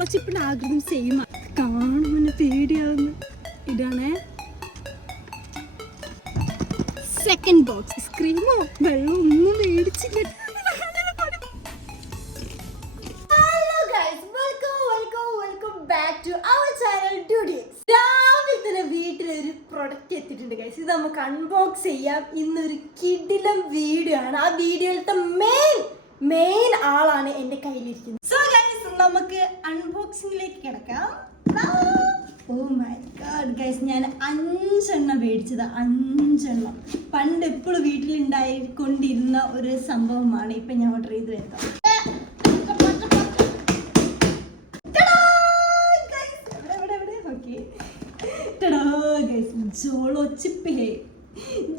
ജോളച്ചിപ്പിന്റെ ആകൃതി സെയിം കാണുമെന്ന് പേടിയാവുന്നു. ഇതാണേ സെക്കൻഡ് ബോക്സ്. സ്ക്രീമോ വെള്ളം ഒന്നും മേടിച്ചില്ല. വീട്ടിലൊരു പ്രൊഡക്റ്റ് എത്തിയിട്ടുണ്ട് ഗൈസ്. ഇത് നമുക്ക് അൺബോക്സ് ചെയ്യാം. ഇന്നൊരു കിടിലം വീഡിയോ ആണ്. ആ വീഡിയോയിലത്തെ മെയിൻ ആളാണ് എന്റെ കയ്യിലിരിക്കുന്നത്. സോ ഗൈസ് നമുക്ക് അൺബോക്സിംഗിലേക്ക് കിടക്കാം. ഓ മൈ ഗോഡ് ഗൈസ്, ഞാൻ 5 എണ്ണം മേടിച്ചത്. 5 എണ്ണം പണ്ട് എപ്പോഴും വീട്ടിലുണ്ടായിക്കൊണ്ടിരുന്ന ഒരു സംഭവമാണ്. ഇപ്പൊ ഞാൻ ഓർഡർ ചെയ്ത് വെക്കാം.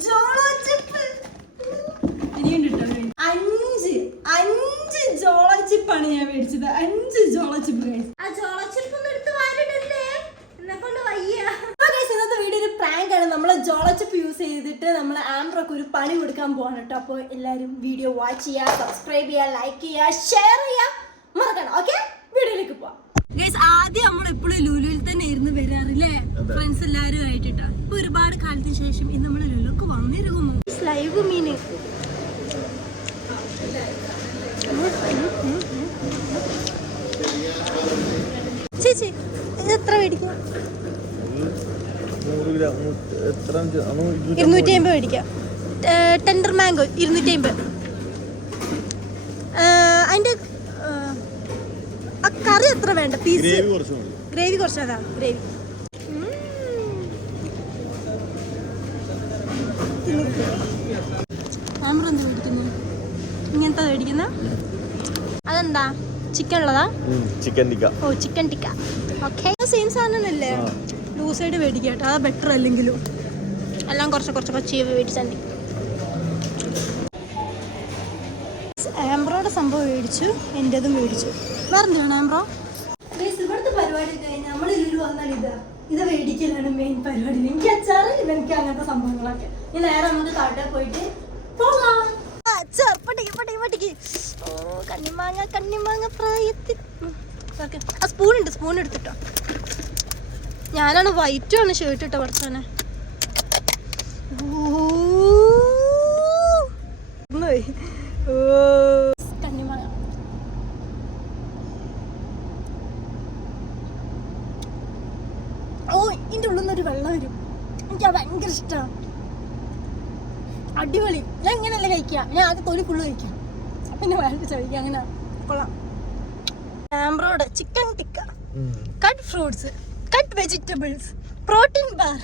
ജോളോ ചിപ്പ് ഇനിയുണ്ട് കേട്ടോ. 5 ജോളോ ചിപ്പാണ് ഞാൻ മേടിച്ചത്. 5 ജോളോ ചിപ്പ് ഗൈസ്. ആ ജോളോ ചിപ്പ് ഒന്നും എടുത്ത് വാരിടല്ലേ, എന്നെ കൊണ്ട് വയ്യ. ഇന്നത്തെ വീഡിയോ ഒരു പ്രാങ്ക് ആണ്. നമ്മള് ജോളോ ചിപ്പ് യൂസ് ചെയ്തിട്ട് നമ്മൾ ആംബ്രൊക്കെ ഒരു പണി കൊടുക്കാൻ പോവാണ് കേട്ടോ. അപ്പോൾ എല്ലാവരും വീഡിയോ വാച്ച് ചെയ്യുക, സബ്സ്ക്രൈബ് ചെയ്യുക, ലൈക്ക് ചെയ്യുക, ഷെയർ ചെയ്യുക മറക്കണം. ഓക്കെ, വീഡിയോയിലേക്ക് പോവാം. ഗൈസ് ആദ്യം നമ്മൾ എപ്പോഴും ലുലുവിൽ തന്നെ ഇരുന്ന് വരാറില്ലേ ഫ്രണ്ട്സ് എല്ലാവരും ആയിട്ടാ. ഇപ്പൊ ഒരുപാട് കാലത്തിന് ശേഷം ഇന്ന് നമ്മൾ ലുലുക്ക് വന്നിരിക്കുന്നു. ലൈവ് മീന് ചേച്ചി ഇത് എത്ര മേടിക്കും? 250 മേടിക്കാം. Tender mango 250. അതിന്റെ കറി എത്ര വേണ്ട? പീസ് ഗ്രേവി കുറച്ച്. അതാ ഗ്രേവി. ക്യാമറ എന്താ മേടിക്കുന്നത്? ഇങ്ങനത്തെ മേടിക്കുന്ന അതെന്താ? ചിക്കൻ ഉള്ളതാ? ചിക്കൻ ടിക്ക. ഓ ചിക്കൻ ടിക്ക. ഓക്കെ, സെയിം സാധനമല്ലേ? ലൂസായിട്ട് മേടിക്കുക കേട്ടോ, അതാ ബെറ്റർ. അല്ലെങ്കിലും എല്ലാം കുറച്ച് മേടിച്ചാൽ മതി. ആംബ്രോയുടെ സംഭവം മേടിച്ചു, എൻ്റെതും മേടിച്ചു. വേറെ എന്താണ് ആംബ്രോ? ഇവിടുത്തെ പരിപാടി കഴിഞ്ഞാൽ നമ്മൾ ലുലു വന്നാൽ ഇത് മേടിക്കലാണ് മെയിൻ പരിപാടി. എനിക്ക് അച്ചാറില്ല, എനിക്ക് അങ്ങനത്തെ സംഭവങ്ങളൊക്കെ. ഇനി നേരെ നമുക്ക് കാട്ടിൽ പോയിട്ട് പോകാം. കണ്ണിമാങ്ങ പ്രായത്തിൽ ആ സ്പൂൺ എടുത്തിട്ടോ. ഞാനാണ് വൈറ്റാണ് ഷർട്ട് ഇട്ടോ പഠിച്ചോനെ. കണ്ണിമാങ്ങ ഇതിൻ്റെ ഉള്ളിൽ നിന്നൊരു വെള്ളം വരും. എനിക്ക് അത് ഭയങ്കര ഇഷ്ടമാണ്. അടിപൊളി. ഞാൻ ഇങ്ങനെയല്ല കഴിക്കുക, ഞാൻ ആദ്യം തൊലി ഫുള്ള് കഴിക്കാം, പിന്നെ വേണ്ട ചോദിക്കുക. അങ്ങനെ കൊള്ളാം. ആംബ്രോയുടെ chicken tikka, cut fruits, cut vegetables, protein bar.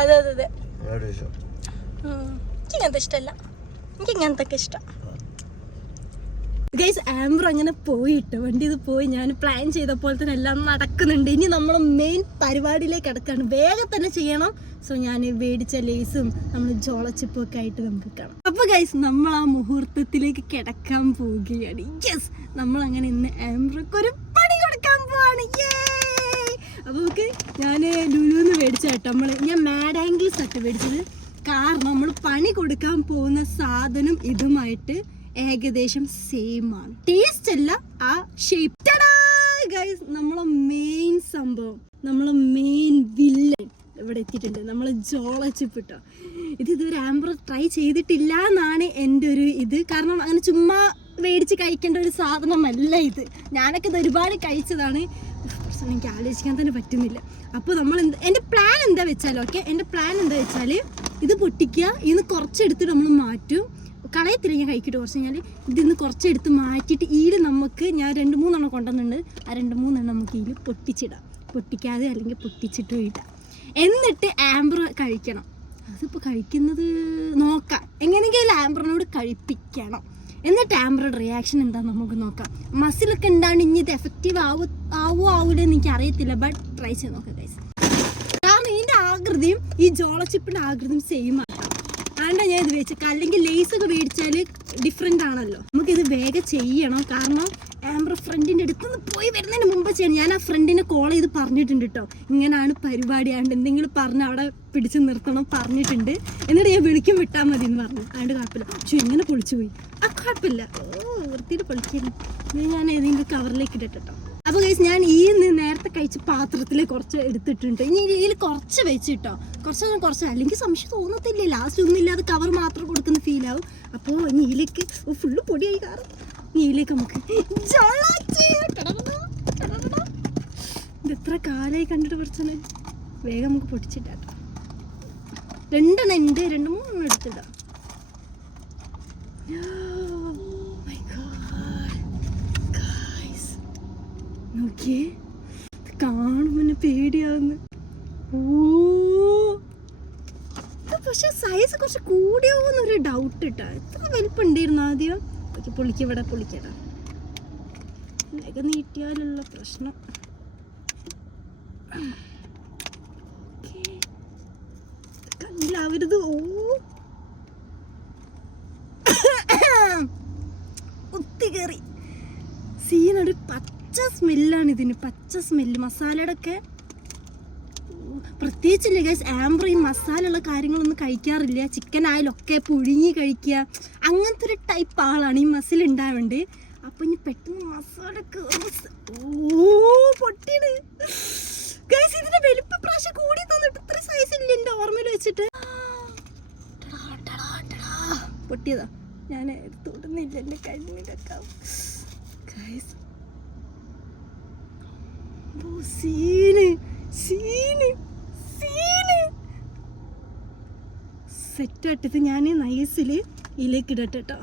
അതെ അതെ അതെ. എനിക്കിങ്ങനത്തെ ഇഷ്ടമല്ല, എനിക്ക് ഇങ്ങനത്തെ ഒക്കെ ഇഷ്ടം. ഗൈസ് ആംബ്രോ അങ്ങനെ പോയിട്ട് വണ്ടി ഇത് പോയി. ഞാൻ പ്ലാൻ ചെയ്ത പോലെ തന്നെ എല്ലാം നടക്കുന്നുണ്ട്. ഇനി നമ്മൾ മെയിൻ പരിപാടിയിലേക്ക് കിടക്കാണ്. വേഗം തന്നെ ചെയ്യണം. സോ ഞാൻ മേടിച്ച ലേസും നമ്മൾ ജോളച്ചിപ്പും ഒക്കെ ആയിട്ട് നമുക്ക് കാണാം. അപ്പൊ ഗൈസ് നമ്മൾ ആ മുഹൂർത്തത്തിലേക്ക് കിടക്കാൻ പോവുകയാണ്. യെസ്, നമ്മൾ അങ്ങനെ ഇന്ന് ആംബ്രോക്ക് ഒരു പണി കൊടുക്കാൻ പോവാണ്. അപ്പൊ നമുക്ക് ഞാൻ ലുലുന്ന് മേടിച്ച കേട്ടോ. ഞാൻ മാഡ് ആംഗിൾസ് ഒക്കെ മേടിച്ചത്. കാരണം നമ്മൾ പണി കൊടുക്കാൻ പോകുന്ന സാധനം ഇതുമായിട്ട് ഏകദേശം സെയിം ആണ്. ടേസ്റ്റ് അല്ല, ആ ഷേപ്പ്. ഗൈസ് നമ്മളെ മെയിൻ സംഭവം, നമ്മളെ മെയിൻ വില്ലൻ ഇവിടെ എത്തിയിട്ടുണ്ട്. നമ്മൾ ജോളച്ചിപ്പ് ഇട്ടോ. ഇതുവരെ ആംബ്രോ ട്രൈ ചെയ്തിട്ടില്ല എന്നാണ് എൻ്റെ ഒരു ഇത്. കാരണം അങ്ങനെ ചുമ്മാ മേടിച്ച് കഴിക്കേണ്ട ഒരു സാധനമല്ല ഇത്. ഞാനൊക്കെ ഇത് ഒരുപാട് കഴിച്ചതാണ്. എനിക്ക് ആലോചിക്കാൻ തന്നെ പറ്റുന്നില്ല. അപ്പോൾ നമ്മൾ എൻ്റെ പ്ലാൻ എന്താ വെച്ചാൽ ഇത് പൊട്ടിക്കുക, ഇതിന്ന് കുറച്ചെടുത്തിട്ട് നമ്മൾ മാറ്റും. കളയത്തില്ല, ഞാൻ കഴിക്കിട്ട് കുറച്ച് കഴിഞ്ഞാൽ ഇതിന്ന് കുറച്ചെടുത്ത് മാറ്റിയിട്ട് നമുക്ക് ഞാൻ 2-3 എണ്ണം കൊണ്ടുവന്നുണ്ട്. ആ 2-3 എണ്ണം നമുക്ക് ഇതിൽ പൊട്ടിച്ചിടാം. പൊട്ടിക്കാതെ അല്ലെങ്കിൽ പൊട്ടിച്ചിട്ട് ഇടാം. എന്നിട്ട് ആംബ്രോ കഴിക്കണം. അതിപ്പോൾ കഴിക്കുന്നത് നോക്കാം. എങ്ങനെയെങ്കിലും ആംബ്രോനോട് കഴിപ്പിക്കണം. എന്നിട്ട് ആംബ്രോയുടെ റിയാക്ഷൻ എന്താണെന്ന് നമുക്ക് നോക്കാം. മസിലൊക്കെ ഉണ്ടാണ്ട് ഇനി ഇത് എഫക്റ്റീവ് ആവൂലെന്ന് എനിക്ക് അറിയത്തില്ല. ബട്ട് ട്രൈ ചെയ്ത് നോക്കാം ഗൈസ്. കാരണം ഇതിൻ്റെ ആകൃതിയും ഈ ജോളച്ചിപ്പിൻ്റെ ആകൃതിയും സെയിം ആണ്. അതുകൊണ്ടാണ് ഞാൻ ഇത് വെച്ചേക്കാം. അല്ലെങ്കിൽ ലേസൊക്കെ മേടിച്ചാൽ ഡിഫറെൻ്റ് ആണല്ലോ. നമുക്കിത് വേഗം ചെയ്യണം. കാരണം ആംബ്രോ ഫ്രണ്ടിൻ്റെ അടുത്ത് നിന്ന് പോയി വരുന്നതിന് മുമ്പ് ചെയ്യണം. ഞാൻ ആ ഫ്രണ്ടിനെ കോൾ ചെയ്ത് പറഞ്ഞിട്ടുണ്ട് കേട്ടോ, ഇങ്ങനെയാണ് പരിപാടി, ആണ്ട് എന്തെങ്കിലും പറഞ്ഞ് അവിടെ പിടിച്ച് നിർത്തണം പറഞ്ഞിട്ടുണ്ട്. എന്നിട്ട് ഞാൻ വിളിക്കും വിട്ടാൽ മതി എന്ന് പറഞ്ഞു. അതുകൊണ്ട് കുഴപ്പമില്ല. പക്ഷെ ഇങ്ങനെ പൊളിച്ചു പോയി. ആ കുഴപ്പമില്ല. അമർത്തിയിട്ട് പൊളിക്കുന്നു. ഇത് ഞാൻ ഏതെങ്കിലും കവറിലേക്ക് ഇട്ടിട്ടോ. അപ്പോൾ ഗൈസ് ഞാൻ ഈ നേരത്തെ കഴിച്ച പാത്രത്തിൽ കുറച്ച് എടുത്തിട്ടുണ്ട്. ഇനി ഇതിൽ കുറച്ച് വെച്ചിട്ടോ, കുറച്ച് അല്ലെങ്കിൽ സംശയം തോന്നത്തില്ല. ലാസ്റ്റ് ഒന്നുമില്ലാതെ കവർ മാത്രം കൊടുക്കുന്ന ഫീലാവും. അപ്പോൾ ഇനി ഇതിലേക്ക് ഫുള്ള് പൊടിയായി കാറും. ഇനി ഇതിലേക്ക് നമുക്ക് ഇത് എത്ര കാലമായി കണ്ടിട്ട് പഠിച്ചത്. വേഗം നമുക്ക് പൊടിച്ചിട്ടാട്ടോ. 2 എണ്ണം ഉണ്ട്, 2-3 എണ്ണം എടുത്തിടാം. നോക്കിയേ, കാണുമ്പോ പേടിയാവുന്നു. പക്ഷെ സൈസ് കുറച്ച് കൂടിയാവുന്നൊരു ഡൗട്ട് ഇട്ടാ. എത്ര വലിപ്പം ഉണ്ടായിരുന്നു ആദ്യം. പൊളിക്കവിടെ പൊളിക്കടാ, വേഗം നീട്ടിയാലുള്ള പ്രശ്നം. കണ്ണിലാവരുത്. കുത്തിക്കേറി സീനൊരു പച്ച സ്മെല്ലാണ് ഇതിന്. പച്ച സ്മെല്ല് മസാലയുടെ ഒക്കെ. പ്രത്യേകിച്ചില്ല ഗൈസ്, ആംബ്ര ഈ മസാല ഉള്ള കാര്യങ്ങളൊന്നും കഴിക്കാറില്ല. ചിക്കൻ ആയാലൊക്കെ പുഴുങ്ങി കഴിക്കുക, അങ്ങനത്തെ ഒരു ടൈപ്പ് ആളാണ്. ഈ മസിൽ ഉണ്ടാവേണ്ടത്. അപ്പൊ ഇനി പെട്ടെന്ന് മസാല പൊട്ടിയാണ് ഗൈസ്. ഇതിന്റെ വലിപ്പ പ്രാവശ്യം കൂടി തന്നിട്ട് ഇത്ര സൈസ് ഇല്ല എന്റെ ഓർമ്മയിൽ വെച്ചിട്ട്. പൊട്ടിയതാ, ഞാൻ തൊടുന്നില്ല. എന്റെ കണ്ണിലൊക്കെ ഗൈസ് സെറ്റായിട്ടത് ഞാൻ നൈസിൽ ഇതിലേക്ക് ഇടട്ടോ.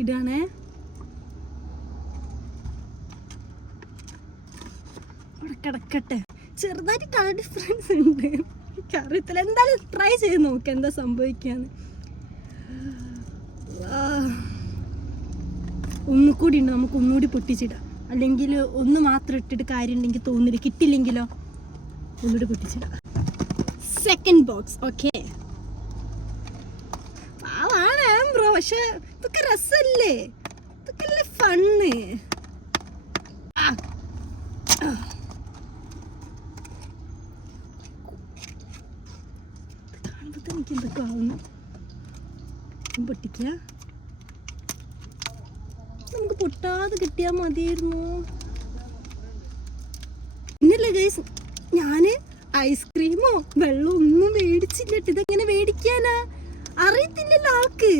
ഇടാണേ. അവിടെ കിടക്കട്ടെ. ചെറുതായിട്ട് കളർ ഡിഫറൻസ് ഉണ്ട്, അറിയത്തില്ല. എന്തായാലും ട്രൈ ചെയ്ത് നോക്കാം എന്താ സംഭവിക്കാന്ന്. ഒന്നുകൂടി ഉണ്ട്, നമുക്ക് ഒന്നുകൂടി പൊട്ടിച്ചിടാം. അല്ലെങ്കിൽ ഒന്ന് മാത്രം ഇട്ടിട്ട് കാര്യം ഉണ്ടെങ്കിൽ തോന്നില്ല. കിട്ടില്ലെങ്കിലോ ഒന്നുകൂടി പൊട്ടിച്ചിടാം. Second box. ഓക്കെ, പാവാണ് ബ്രോ, പക്ഷെ ഇതൊക്കെ രസല്ലേ, ഇതൊക്കെ അല്ലേ ഫണ്ണ്. കാണുമ്പോ എനിക്ക് എന്തൊക്കെ ആവുന്നു. പൊട്ടിക്കുക. നമുക്ക് പൊട്ടാതെ കിട്ടിയാൽ മതിയായിരുന്നു. ഇന്നല്ലേ ഗൈസ്, ഞാന് ഐസ്ക്രീമോ വെള്ളമോ ഒന്നും മേടിച്ചില്ല. ഇതെങ്ങനെ മേടിക്കാനാ അറിയത്തില്ലല്ലോ ആൾക്ക്.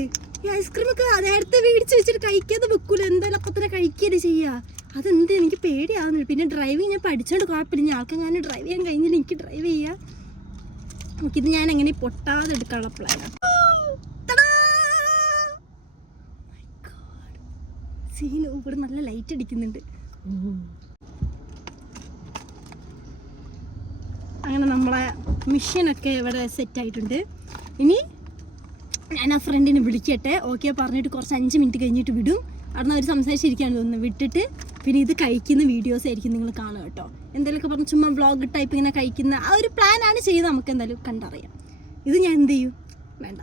ഈ ഐസ്ക്രീമൊക്കെ നേരത്തെ മേടിച്ച് വെച്ചിട്ട് കഴിക്കാതെ വെക്കൂല. എന്തായാലും അപ്പൊ തന്നെ കഴിക്കുകയല്ലേ ചെയ്യാ. അതെന്ത് എനിക്ക് പേടിയാവുന്നില്ല. പിന്നെ ഡ്രൈവിങ് ഞാൻ പഠിച്ചോണ്ട് കുഴപ്പമില്ല. ആൾക്ക് ഞാൻ ഡ്രൈവ് ചെയ്യാൻ കഴിഞ്ഞില്ല, എനിക്ക് ഡ്രൈവ് ചെയ്യാം. നമുക്കിത് ഞാൻ എങ്ങനെ പൊട്ടാതെ എടുക്കാനുള്ള പ്ലാനാണ്. സീന് ഇവിടെ നല്ല ലൈറ്റ് അടിക്കുന്നുണ്ട്. അങ്ങനെ നമ്മളെ മിഷനൊക്കെ ഇവിടെ സെറ്റ് ആയിട്ടുണ്ട്. ഇനി ഞാൻ ആ ഫ്രണ്ടിനെ വിളിക്കട്ടെ. ഓക്കെ പറഞ്ഞിട്ട് കുറച്ച് 5 മിനിറ്റ് കഴിഞ്ഞിട്ട് വിടും. അവിടെ നിന്ന് അവർ സംസാരിച്ചിരിക്കുകയാണ് തോന്നുന്നു. വിട്ടിട്ട് പിന്നെ ഇത് കഴിക്കുന്ന വീഡിയോസ് ആയിരിക്കും നിങ്ങൾ കാണുക കേട്ടോ. എന്തെങ്കിലുമൊക്കെ പറഞ്ഞ് ചുമ്മാ വ്ളോഗ് ടൈപ്പ് ഇങ്ങനെ കഴിക്കുന്ന ആ ഒരു പ്ലാനാണ് ചെയ്യുന്നത്. നമുക്ക് എന്തായാലും കണ്ടറിയാം. ഇത് ഞാൻ എന്ത് ചെയ്യും, വേണ്ട,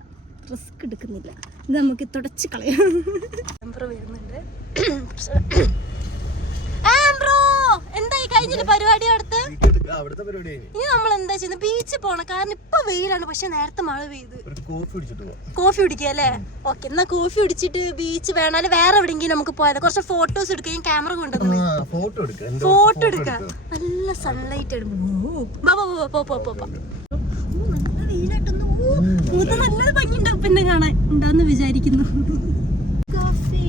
റിസ്ക് എടുക്കുന്നില്ല. ഇത് നമുക്ക് തുടച്ച് കളയാം. വരുന്നുണ്ട്. എന്തായി കഴിഞ്ഞില്ല പരിപാടി അടുത്ത്? ഇനി നമ്മൾ എന്താ ചെയ്യുന്നത്, ബീച്ചിൽ പോണം. കാരണം ഇപ്പൊ വെയിലാണ്, പക്ഷെ നേരത്തെ മഴ പെയ്ത്. കോഫി കുടിക്കുക അല്ലേ? ഓക്കെ, എന്നാ കോഫി കുടിച്ചിട്ട് ബീച്ച് വേണാലും വേറെ എവിടെയെങ്കിലും നമുക്ക് പോയത്. കുറച്ച് ഫോട്ടോസ് എടുക്കുക. ഞാൻ ക്യാമറ കൊണ്ടുവന്നു ഫോട്ടോ എടുക്കാം. നല്ല സൺലൈറ്റ് നല്ല വെയിലായിട്ടൊന്നും നല്ലൊരു ഭംഗി ഉണ്ടാവും. പിന്നെ കാണാൻ ഉണ്ടാന്ന് വിചാരിക്കുന്നു. കോഫി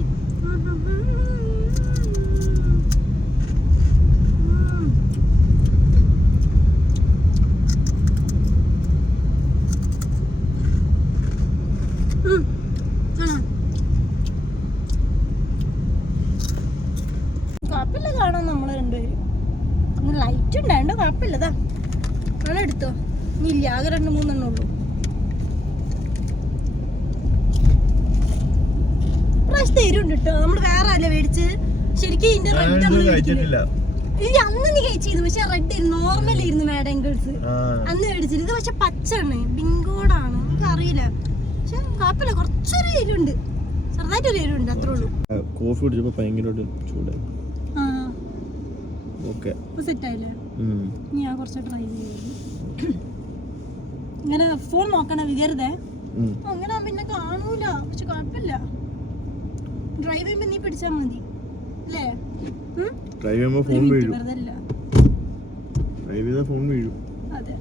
കുഴപ്പമില്ല കാണാൻ. നമ്മള് രണ്ടുപേരും ലൈറ്റ് ഉണ്ടായണ്ടോ കുഴപ്പമില്ലതാ. അങ്ങനെ എടുത്തോ. ഇനി ഇല്ല, ആകെ 2-3 എണ്ണം ഉള്ളൂ. പ്രാവശ്യത്തെ എരുണ്ട് കേട്ടോ. നമ്മള് വേറെ അല്ലേ മേടിച്ച്. ശരിക്കും ഇതിന്റെ റെഡ് ഇല്ല, അന്ന് നീ കഴിച്ചിരുന്നു. പക്ഷെ റെഡ് നോർമൽ ആയിരുന്നു മാഡങ്കിൾസ് അന്ന് മേടിച്ചിരുന്നു. ഇത് പക്ഷെ പച്ചാണ്, ബിങ്കോടാണ്, നമുക്ക് അറിയില്ല. പക്ഷെ കുഴപ്പമില്ല, കുറച്ചൊരു എരുണ്ട്, ചെറുതായിട്ടൊരു എരുണ്ട്, അത്രേ ഉള്ളൂ. കോഫി കുടിച്ചപ്പോ ഭയങ്കര ചൂടായി. സെറ്റായില്ലേ? ഞാൻ കുറച്ച് ട്രൈ ചെയ്തു. ഇങ്ങനെ ഫോൺ നോക്കണ വികരുതേ. അങ്ങനെ പിന്നെ കാണൂല, പക്ഷെ കുഴപ്പമില്ല. ഡ്രൈവ് ചെയ്യുമ്പോ നീ പിടിച്ചാ മതി അല്ലേ? ഡ്രൈവ് ചെയ്യുമ്പോ ഫോൺ വീഴും. ഡ്രൈവ് ചെയ്താ ഫോൺ വീഴും. അതെ,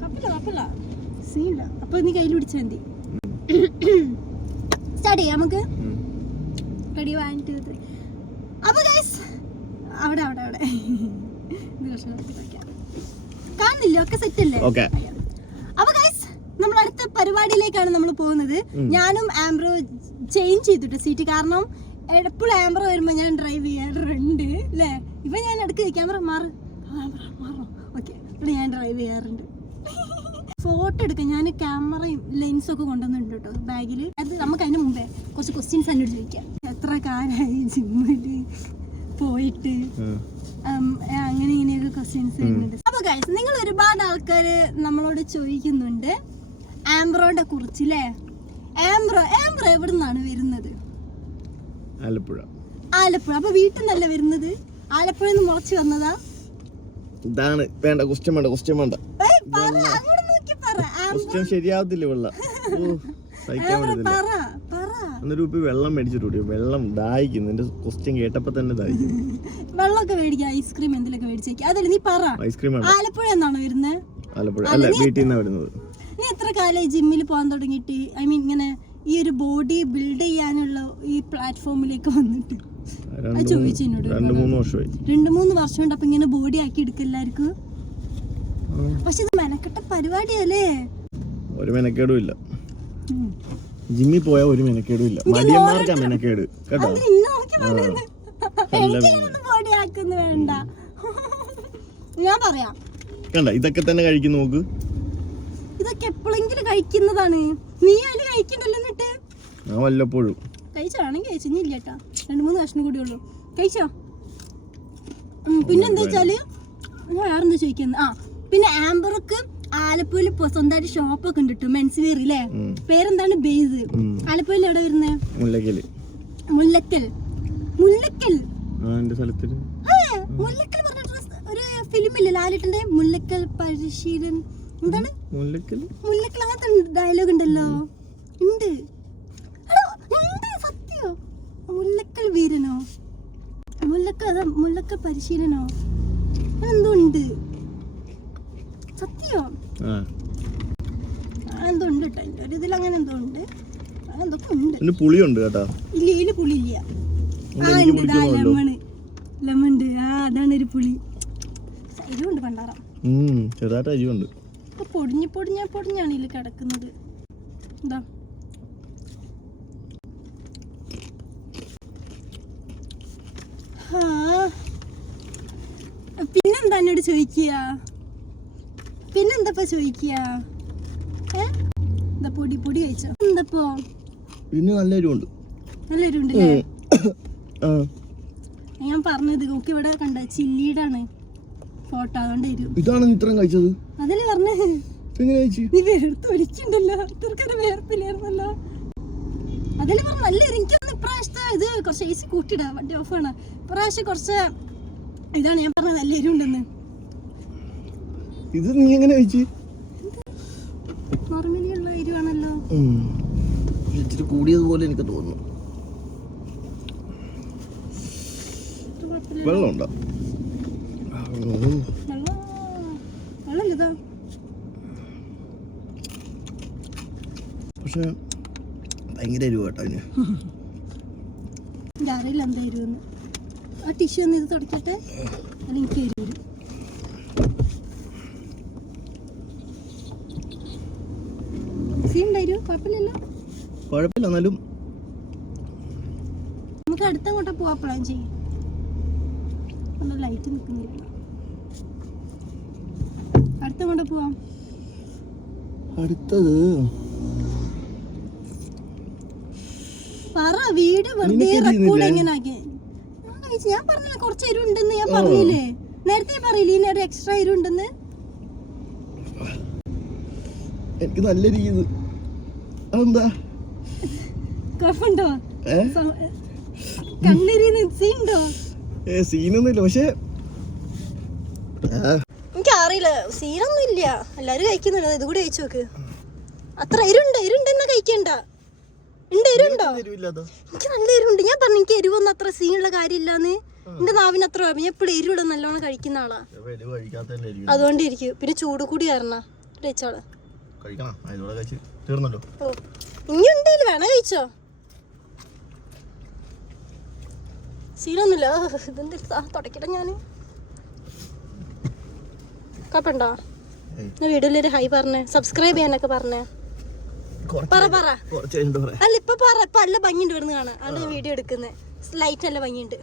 കപ്പില്ല സീനില്ല. അപ്പൊ നീ കയ്യിൽ പിടിച്ചാ മതി. സ്റ്റാർട്ട് ചെയ്യാം നമുക്ക്. റെഡി 1 2 3. അപ്പൊ ഗൈസ് അവിടെ കാണുന്നില്ല, ഒക്കെ സെറ്റ് അല്ലേ? അപ്പൊ ഗൈസ് നമ്മൾ അടുത്ത പരിപാടിയിലേക്കാണ് നമ്മൾ പോകുന്നത്. ഞാനും ആംബ്രോ ചേഞ്ച് ചെയ്തിട്ട് സീറ്റ്, കാരണം എപ്പോഴും ആംബ്രോ വരുമ്പോ ഞാൻ ഡ്രൈവ് ചെയ്യാറുണ്ട് അല്ലേ? ഇപ്പൊ ഞാൻ ഇടയ്ക്ക് ക്യാമറ മാറും. ഓക്കെ, ഇവിടെ ഞാൻ ഡ്രൈവ് ചെയ്യാറുണ്ട്. ഫോട്ടോ എടുക്കാം. ഞാൻ ക്യാമറയും ലെൻസും ഒക്കെ കൊണ്ടുവന്നിട്ടുണ്ട് കേട്ടോ ബാഗിൽ. അത് നമുക്ക് അതിന് മുമ്പേ കുറച്ച് ക്വസ്റ്റ്യൻസ് എന്നോട് ചോദിക്കാം. എത്ര കാലമായി ജിമ്മില് പോയിട്ട്, അങ്ങനെ ഇങ്ങനെയൊക്കെ ക്വസ്റ്റ്യൻസ് വരുന്നുണ്ട്. അപ്പൊ ഗൈസ്, നിങ്ങൾ ഒരുപാട് ആൾക്കാര് നമ്മളോട് ചോദിക്കുന്നുണ്ട് ആംബ്രോയുടെ കുറിച്ച്. ആംബ്രോ എവിടെ നിന്നാണ് വരുന്നത്? ആലപ്പുഴ. അപ്പൊ വീട്ടിൽ നിന്നല്ല വരുന്നത്? ആലപ്പുഴ നിന്ന് മുളച്ചു വന്നതാ? ഇതാണ് വേണ്ട ക്വസ്റ്റ്യൻ വേണ്ട. ശരിയാവത്തില്ല വെള്ളം. വെള്ളം മേടിച്ചിട്ട് വെള്ളം ദാഹിക്കുന്നു. എന്റെ ക്വസ്റ്റ്യൻ കേട്ടപ്പോ തന്നെ ദാഹിക്കുന്നു. വെള്ളമൊക്കെ മേടിക്കാം, ഐസ്ക്രീം എന്തെങ്കിലും മേടിച്ചേക്കാം. അതല്ല നീ പറ, ഐസ്ക്രീം ആലപ്പുഴ എന്നാണോ വരുന്നത്? ആലപ്പുഴ അല്ല, വീട്ടിൽ നിന്നാണ് വരുന്നത്. നീ എത്ര കാലമായി ജിമ്മിൽ പോകാൻ തുടങ്ങിയിട്ട്? ഐ മീൻ ഇങ്ങനെ ഈ ഒരു ബോഡി ബിൽഡ് ചെയ്യാനുള്ള ഈ പ്ലാറ്റ്ഫോമിലേക്ക് വന്നിട്ട്? ചോദിച്ചു എന്നോട്. 2-3 വർഷമായി. 2-3 വർഷം കൊണ്ട് അപ്പൊ ഇങ്ങനെ ബോഡി ആക്കി എടുക്കെല്ലാവർക്കും. പക്ഷെ ഇത് മെനക്കെട്ട പരിപാടിയല്ലേ? ഒരു മെനക്കേടും ഇല്ല. ജിമ്മിൽ പോയാൽ ഒരു മെനക്കേടും ഇല്ല. മടിയന്മാർക്കാ മെനക്കേട് കേട്ടോ. ബോഡി ആക്കുന്ന വേണ്ട, ഞാൻ പറയാം. കണ്ട, ഇതൊക്കെ തന്നെ കഴിക്കുന്നു നോക്ക്. ഇതൊക്കെ എപ്പോഴെങ്കിലും കഴിക്കുന്നതാണ്. നീ അതിന് കഴിക്കണ്ടല്ലോ. എന്നിട്ട് ഞാൻ വല്ലപ്പോഴും കഴിച്ചാണെങ്കിൽ കഴിച്ചു. ഇനി ഇല്ല കേട്ടാ, 2-3 കഷ്ണം കൂടി ഉള്ളു. കഴിച്ചോ? പിന്നെന്താ വെച്ചാല് ഞാൻ വേറെന്താ ചോദിക്കുന്നത്? പിന്നെ ആംബർക്ക് ആലപ്പുഴയിൽ സ്വന്തമായിട്ട് ഷോപ്പൊക്കെ ഉണ്ട് കേട്ടോ, മെൻസ് വെയർ ഇല്ലേ? പേരെന്താണ്? ബേസ്. ആലപ്പുഴയിൽ എവിടെ വരുന്നത്? മുല്ലക്കൽ പറഞ്ഞിട്ട് ഒരു ഫിലിം ഇല്ലേ ലാലേട്ടന്റെ? മുല്ലക്കൽ പരിശീലൻ. എന്താണ് മുല്ലക്കൽ? അങ്ങനത്തെ ഡയലോഗ് ഉണ്ടല്ലോ. ഉണ്ട് സത്യോ? മുല്ലക്കൽ വീരനോ? മുല്ലക്കൽ പരിശീലനോ? എന്തോ ഉണ്ട്. സത്യോ? എന്തോ ഉണ്ട് കേട്ടോ, എൻ്റെ ഒരു ഇതിൽ അങ്ങനെ എന്തോ ഉണ്ട്. അതൊക്കെ ഉണ്ട്. പുളിയുണ്ട് കേട്ടോ. ഇല്ല, ഇതില് പുളിയില്ല. ലെമൺ. അതാണ് ഒരു പുളി. എരിവുണ്ട് പണ്ടാറാം. ചെറുതായിട്ട് എരിവുണ്ട്. പൊടിഞ്ഞാണ് ഇതിൽ കിടക്കുന്നത്. എന്താ പിന്നെന്താ എന്നോട് ചോദിക്കുക? പിന്നെന്താ ചോദിക്കുക? എന്താ പൊടി കഴിച്ചോ? എന്താപ്പോ? പിന്നെ നല്ല എരിവുണ്ടല്ലേ? ഞാൻ പറഞ്ഞത് നോക്കി, ഇവിടെ കണ്ട ചില്ലിയുടെ ആണ് ഫോട്ടോ. അതുകൊണ്ട് ഇതാണ് ഇത്രയും കഴിച്ചത്. അതല്ലേ പറഞ്ഞേ? നീ വേർത്ത് ഒലിക്കണ്ടല്ലോ, ഇത്രക്കൊരു വേർപ്പില്ലായിരുന്നല്ലോ. അതല്ലേ പറഞ്ഞ നല്ല. എനിക്കൊന്ന് ഇപ്രാവശ്യത്തെ ഇത് കുറച്ച് ഏസി കൂട്ടിയിടാ, വണ്ടി ഓഫാണ്. ഇപ്രാവശ്യം കുറച്ച് ഇതാണ് ഞാൻ പറഞ്ഞത്, നല്ല എരിവുണ്ടെന്ന്. ഇത് നീ എങ്ങനെ കഴിച്ചു? നോർമലി ഉള്ള എരിവാണല്ലോ. ഇച്ചിരി കൂടിയതുപോലെ എനിക്ക് തോന്നുന്നു. വെള്ളമുണ്ടോ? വെള്ളമില്ലതാ. പക്ഷെ ഭയങ്കര എരിവ് കേട്ടോ അതിന്. അറിയില്ല എന്താ എരിവെന്ന്. ആ ടിഷ്യൂ ഒന്ന് ഇത് തുടക്കട്ടെ, അതെനിക്ക് എരിവ് വരും. കുഴപ്പമില്ല. എന്നാലും നമുക്ക് അടുത്തങ്ങോട്ടാ പോവാ പ്ലാൻ ചെയ്യും. ലൈറ്റ് നിൽക്കുന്നില്ല. അടുത്തങ്ങോട്ടാ പോവാം. അടുത്തത് പറ. വീട് വെറുതെ റെക്കോർഡ് എങ്ങനെയാക്കി? ഞാൻ പറഞ്ഞില്ല കുറച്ച് എരിവുണ്ടെന്ന്. ഞാൻ പറഞ്ഞില്ലേ നേരത്തെ? പറയില്ലേ ഇനി ഒരു എക്സ്ട്രാ എരിവുണ്ടെന്ന്? എനിക്ക് നല്ല രീതി. അതെന്താ കുഴപ്പമുണ്ടോ? കണ്ണെരിയുന്ന സീനുണ്ടോ? സീനൊന്നുമില്ല. പക്ഷെ എനിക്കറിയില്ല, സീനൊന്നും ഇല്ല. എല്ലാരും കഴിക്കുന്നുണ്ട്. ഇത് കൂടി കഴിച്ചു നോക്ക്. അത്ര എരുണ്ടെന്നാ കഴിക്കണ്ട. ഉണ്ട് എരിവുണ്ടോ? എരിവില്ലാത്തോ? എനിക്ക് നല്ല എരിവുണ്ട്. ഞാൻ പറഞ്ഞു എനിക്ക് എരിവൊന്നും അത്ര സീനുള്ള കാര്യമില്ലാന്ന്. എന്റെ നാവിന് അത്ര ഞാൻ എപ്പോഴും എരിവിടെ നല്ലോണം കഴിക്കുന്ന ആളാ. അതുകൊണ്ട് ഇരിക്കും. പിന്നെ ചൂട് കൂടി കാരണം കഴിച്ചോളാം. ഓ ഇനി ഉണ്ടെങ്കിൽ വേണം കഴിച്ചോ. ശീലൊന്നുമില്ല. ഇതെന്ത് തുടക്കട്ടെ ഞാന്. കുഴപ്പമുണ്ടോ? വീഡിയോയിലൊരു ഹൈ പറഞ്ഞേ, സബ്സ്ക്രൈബ് ചെയ്യാനൊക്കെ പറഞ്ഞേ. പറ അല്ല ഇപ്പൊ പറ. ഇപ്പൊ നല്ല ഭംഗിയുണ്ട് വരുന്ന കാണാൻ. അത് വീഡിയോ എടുക്കുന്നത് ലൈറ്റ് നല്ല ഭംഗിയുണ്ട്.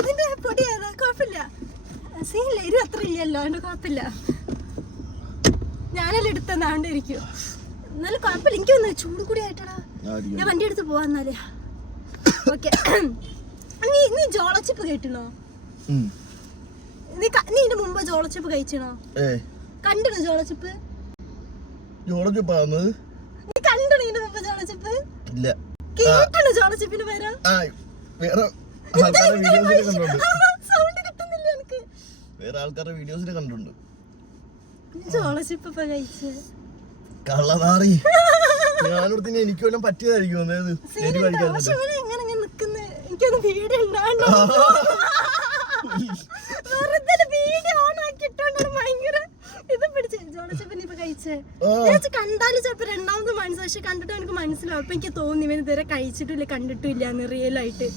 ഇതിന്റെ പൊടിയാണ് കുഴപ്പമില്ല. സീനില്ല, എരി അത്ര ഇല്ലല്ലോ, അതുകൊണ്ട് കുഴപ്പമില്ല. ഞാനെല്ലാം എടുത്തന്നാണ്ട് ഇരിക്കും. എന്നാലും കുഴപ്പമില്ല. എനിക്ക് വന്നു ചൂട് കൂടി ആയിട്ടാ. ഞാൻ വണ്ടി എടുത്ത് പോവാ എന്നാല്. ഓക്കെ. നീ ജോളച്ചിപ്പ് കേട്ടിണോ? നീ ഇതിന്റെ മുമ്പ് ജോളച്ചിപ്പ് കഴിച്ചണോ? കണ്ടിണോ ജോളച്ചിപ്പ്? നീ കണ്ടിണോ ഇതിന്റെ മുമ്പ് ജോളച്ചിപ്പ്? കേട്ടിണോ ജോളച്ചിപ്പിന്റെ പേര്? സൗണ്ട് കിട്ടുന്നില്ല എനിക്ക്. വേറെ ആൾക്കാരുടെ വീഡിയോസിൽ കണ്ടിട്ടുണ്ട്. ജോളച്ചിപ്പ് ഇപ്പൊ കഴിച്ച് കള്ളനാറി. ഞാനോട് എനിക്ക് വല്ലതും പറ്റിയതായിരിക്കും. എനിക്കൊന്ന് വീഡിയോ ഉണ്ടാകണ്ടോ? വീഡിയോ ഓൺ ആക്കിട്ടോണ്ടാണ് ഭയങ്കര ഇത് പിടിച്ച് ജോളച്ചിപ്പിന് ഇപ്പൊ കഴിച്ചേ. കണ്ടാലും ചിലപ്പോ രണ്ടാമത് മനസ്സിലാവും. പക്ഷെ കണ്ടിട്ട് എനിക്ക് മനസ്സിലാവും. അപ്പൊ എനിക്ക് തോന്നി ഇവന് ഇതുവരെ കഴിച്ചിട്ടില്ല കണ്ടിട്ടില്ല റിയൽ ആയിട്ട്.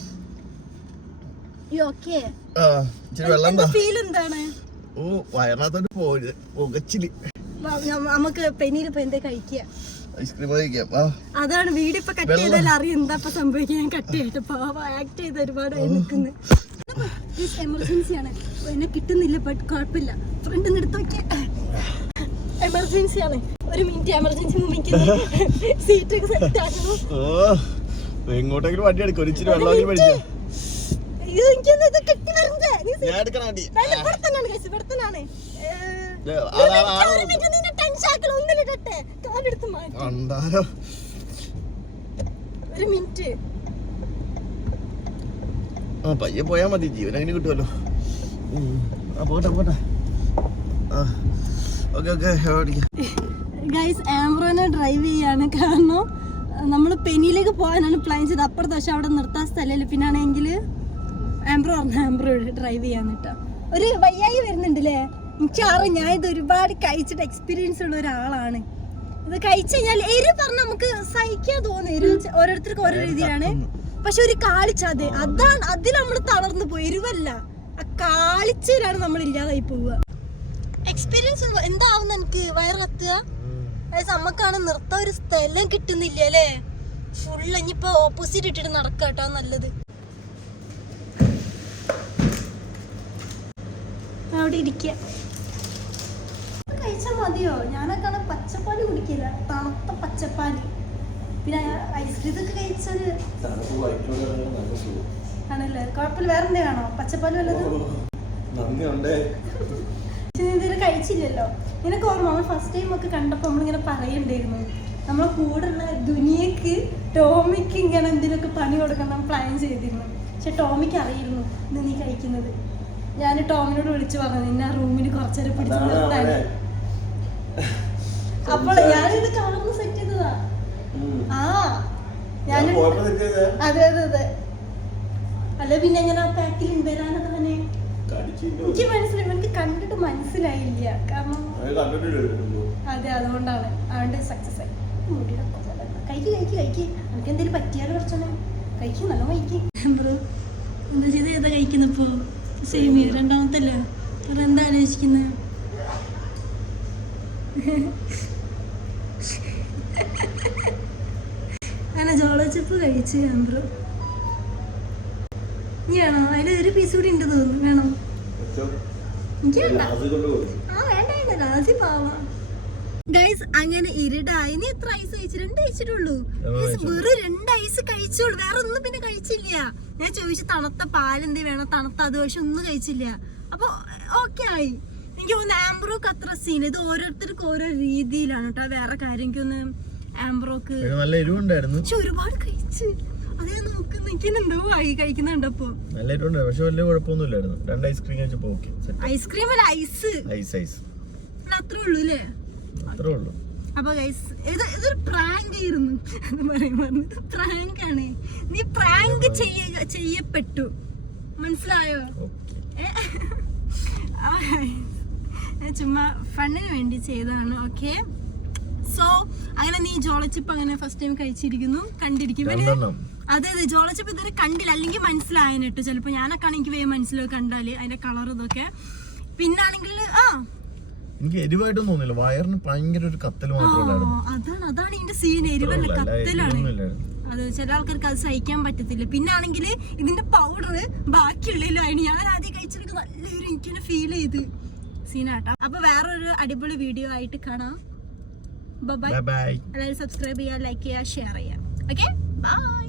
ഫീൽ എന്താണ്? നമുക്ക് പെനിയിലിപ്പോ എന്താ കഴിക്കുക? അതാണ് വീഡിയോ ഇപ്പൊ കട്ട് ചെയ്താൽ അറിയാം എന്താ ഇപ്പൊ സംഭവിക്കുക. ഞാൻ കട്ട് ചെയ്തിട്ട് പാവ ആക്ട് ചെയ്ത് ഒരുപാട് നിൽക്കുന്നു. എമർജൻസി ആണ്, എന്നെ കിട്ടുന്നില്ല. ബട്ട് കുഴപ്പമില്ല. ഫ്രണ്ട് എടുത്ത് നോക്കിയ എമർജൻസി ആണ്. ഒരു മിനിറ്റ് എമർജൻസി സീറ്റ് സെറ്റ് ആക്കണം. എങ്ങോട്ടെങ്കിലും വണ്ടി എടുക്കും. ഇച്ചിരി വെള്ളം പഠിച്ചു. ഒരു മിനിറ്റ് പയ്യെ പോയാ മതി, ജീവൻ അങ്ങനെ കിട്ടുമല്ലോ. പോട്ടെ പോട്ടെ. ഗൈസ് ആംബ്രോനെ ഡ്രൈവ് ചെയ്യാണ്. കാരണം നമ്മൾ പെനിയിലേക്ക് പോകാനാണ് പ്ലാൻ ചെയ്തത്. അപ്പുറത്തെ പക്ഷെ അവിടെ നിർത്താൻ സ്ഥലമില്ല. പിന്നാണെങ്കിൽ ആംബ്രോ പറഞ്ഞു ആംബ്രോ ഡ്രൈവ് ചെയ്യാന്ന് കേട്ടോ. ഒരു വയ്യായി വരുന്നുണ്ടല്ലേ? എനിക്കറിയാം. ഞാൻ ഇത് ഒരുപാട് കഴിച്ചിട്ട് എക്സ്പീരിയൻസ് ഉള്ള ഒരാളാണ്. ഇത് കഴിച്ചു കഴിഞ്ഞാൽ എരി പറഞ്ഞ നമുക്ക് സഹിക്കാൻ തോന്നും. എരി ഓരോരുത്തർക്കും ഓരോ രീതിയാണ്. പക്ഷെ ഒരു കാളിച്ചത് അതാണ്, അതിൽ നമ്മൾ തളർന്നു പോയി. എരിവല്ല, ആ കാളിച്ചയിലാണ് നമ്മൾ ഇല്ലാതായി പോവുക. എക്സ്പീരിയൻസ് എന്താവുന്ന എനിക്ക് വയറിളത്തുക. നമുക്കാണ് നിർത്താൻ ഒരു സ്ഥലം കിട്ടുന്നില്ല അല്ലേ? ഫുള്ള് ഇനിയിപ്പോ ഓപ്പോസിറ്റ് ഇട്ടിട്ട് നടക്കാട്ടോ നല്ലത്. അവിടെ ഇരിക്കുക. കഴിച്ചാൽ മതിയോ? ഞാനൊക്കെ പച്ചപ്പാല് കുടിക്കില്ല, തണുത്ത പച്ചപ്പാല്. പിന്നെ ഐസ്ക്രീം ഒക്കെ കഴിച്ചാല് ആണല്ലേ? കുഴപ്പമില്ല. വേറെ എന്താ വേണോ? പച്ചപ്പാല് വല്ലതും ഇതുവരെ കഴിച്ചില്ലല്ലോ. നിനക്ക് ഓർമ്മ നമ്മൾ ഫസ്റ്റ് ടൈം ഒക്കെ കണ്ടപ്പോൾ നമ്മളിങ്ങനെ പറയണ്ടായിരുന്നു നമ്മളെ കൂടെ ഉള്ള ദുനിയക്ക് ടോമിക്ക് ഇങ്ങനെ എന്തെങ്കിലുമൊക്കെ പണി കൊടുക്കാൻ നമ്മൾ പ്ലാൻ ചെയ്തിരുന്നു. പക്ഷെ ടോമിക്ക് അറിയിരുന്നു ഇത് നീ കഴിക്കുന്നത്. ഞാൻ ടോമിനോട് വിളിച്ചു പറഞ്ഞു നിന്നെ ആ റൂമിൽ കുറച്ചേരം പിടിച്ചു നിർത്താൻ. അപ്പോൾ ഞാനിത് കാണുന്ന സെറ്റ് ചെയ്തതാ. ഞാൻ അതെ അതെ അതെ. അല്ല പിന്നെ എങ്ങനെ പാക്കിൽ വരാനൊക്കെ തന്നെ എനിക്ക് മനസ്സിലായി. എനിക്ക് കണ്ടിട്ട് മനസ്സിലായില്ല. കാരണം അതെ അതുകൊണ്ടാണ്. അതുകൊണ്ട് സക്സസ് ആയി. കഴിക്ക് എനിക്ക് എന്തെങ്കിലും പറ്റിയാലോ കുറച്ചോളെ. കഴിക്കും, നല്ല കഴിക്കും. എന്താ ചെയ്ത് ഏതാ കഴിക്കുന്നപ്പോ? സേമിയ രണ്ടാമത്തല്ലേ? എന്താ ആലോചിക്കുന്നത്? അങ്ങനെ ജോളച്ചിപ്പ് കഴിച്ച് ആംബ്രോ. ഇനി വേണോ? അതിൽ ഒരു പീസ് കൂടി ഉണ്ട് തോന്നുന്നു. വേണോ? എനിക്ക് വേണ്ട. വേണ്ട രാജി പാവാ. ഗൈസ് അങ്ങനെ ഇരുടായി. നീ എത്ര ഐസ് കഴിച്ചു? 2 കഴിച്ചിട്ടുള്ളൂ. വെറും 2 ഐസ് കഴിച്ചോളൂ, വേറെ ഒന്നും പിന്നെ കഴിച്ചില്ല. ഞാൻ ചോദിച്ചു തണുത്ത പാലെന്തേ വേണം, തണുത്ത അത്, പക്ഷെ ഒന്നും കഴിച്ചില്ല. അപ്പൊ ഓക്കെ ആയി. എനിക്ക് തോന്നുന്നു ആംബ്രോക്ക് അത്ര സീൻ. ഇത് ഓരോരുത്തർക്കും ഓരോ രീതിയിലാണ് കേട്ടോ. വേറെ കാര്യം എനിക്കൊന്ന് ആംബ്രോക്ക് നല്ല എരിവുണ്ടായിരുന്നു. പക്ഷെ ഒരുപാട് കഴിച്ച് അതേ നോക്കുന്നു, എനിക്കെന്തോ ആയി കഴിക്കുന്നുണ്ടപ്പോ. നല്ലതായിട്ടുണ്ട്, പക്ഷെ വലിയ കുഴപ്പമൊന്നുമില്ലായിരുന്നു. 2 ഐസ്ക്രീം കഴിച്ചപ്പോ ഓക്കെ. ഐസ്ക്രീം അല്ല, ഐസ് അത്രേ ഉള്ളൂ അല്ലേ? അത്രേ ഉള്ളൂ. അപ്പൊ ഗൈസ് ഇതൊരു പ്രാങ്ക് ആയിരുന്നു എന്ന് പറയുമ്പോൾ പ്രാങ്ക് ആണ്. നീ പ്രാങ്ക് ചെയ്യപ്പെട്ടു, മനസ്സിലായോ? ചുമ്മാ ഫണ്ണിന് വേണ്ടി ചെയ്തതാണ്. ഓക്കെ, സോ അങ്ങനെ നീ ജോളച്ചിപ്പ് അങ്ങനെ ഫസ്റ്റ് ടൈം കഴിച്ചിരിക്കുന്നു, കണ്ടിരിക്കും. അതെ അതെ, ജോളച്ചിപ്പ് ഇതുവരെ കണ്ടില്ല, അല്ലെങ്കിൽ മനസ്സിലായതിന് കേട്ടോ. ചിലപ്പോ ഞാനൊക്കെ എനിക്ക് വേഗം മനസ്സിലാവും കണ്ടാല് അതിന്റെ കളർ ഇതൊക്കെ. പിന്നാണെങ്കിൽ എനിക്ക് എരിവായിട്ടൊന്നും തോന്നില്ല, വയറിന് ഭയങ്കര ഒരു കത്തൽ മാത്രമല്ലായിരുന്നു. അതാണ് ഇതിന്റെ സീൻ, എരിവല്ല കത്തലാണ്. അത് ചില ആൾക്കാർക്ക് അത് സഹിക്കാൻ പറ്റത്തില്ല. പിന്നാണെങ്കിൽ ഇതിന്റെ പൗഡർ ബാക്കിയുള്ളതിലും അതിന് ഞാൻ ആദ്യം കഴിച്ചിട്ട് നല്ലൊരു എനിക്കെന്നെ ഫീൽ ചെയ്ത് സീനാട്ടാ. അപ്പൊ വേറൊരു അടിപൊളി വീഡിയോ ആയിട്ട് കാണാം. Bye bye. എല്ലാവരും സബ്സ്ക്രൈബ് ചെയ്യുക, ലൈക്ക് ചെയ്യുക, ഷെയർ ചെയ്യുക. Okay, by.